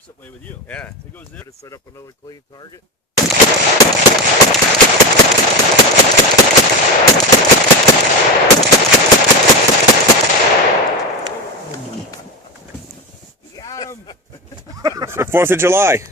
opposite way with you. Yeah. It goes in. To set up another clean target. Got him. It's the 4th of July.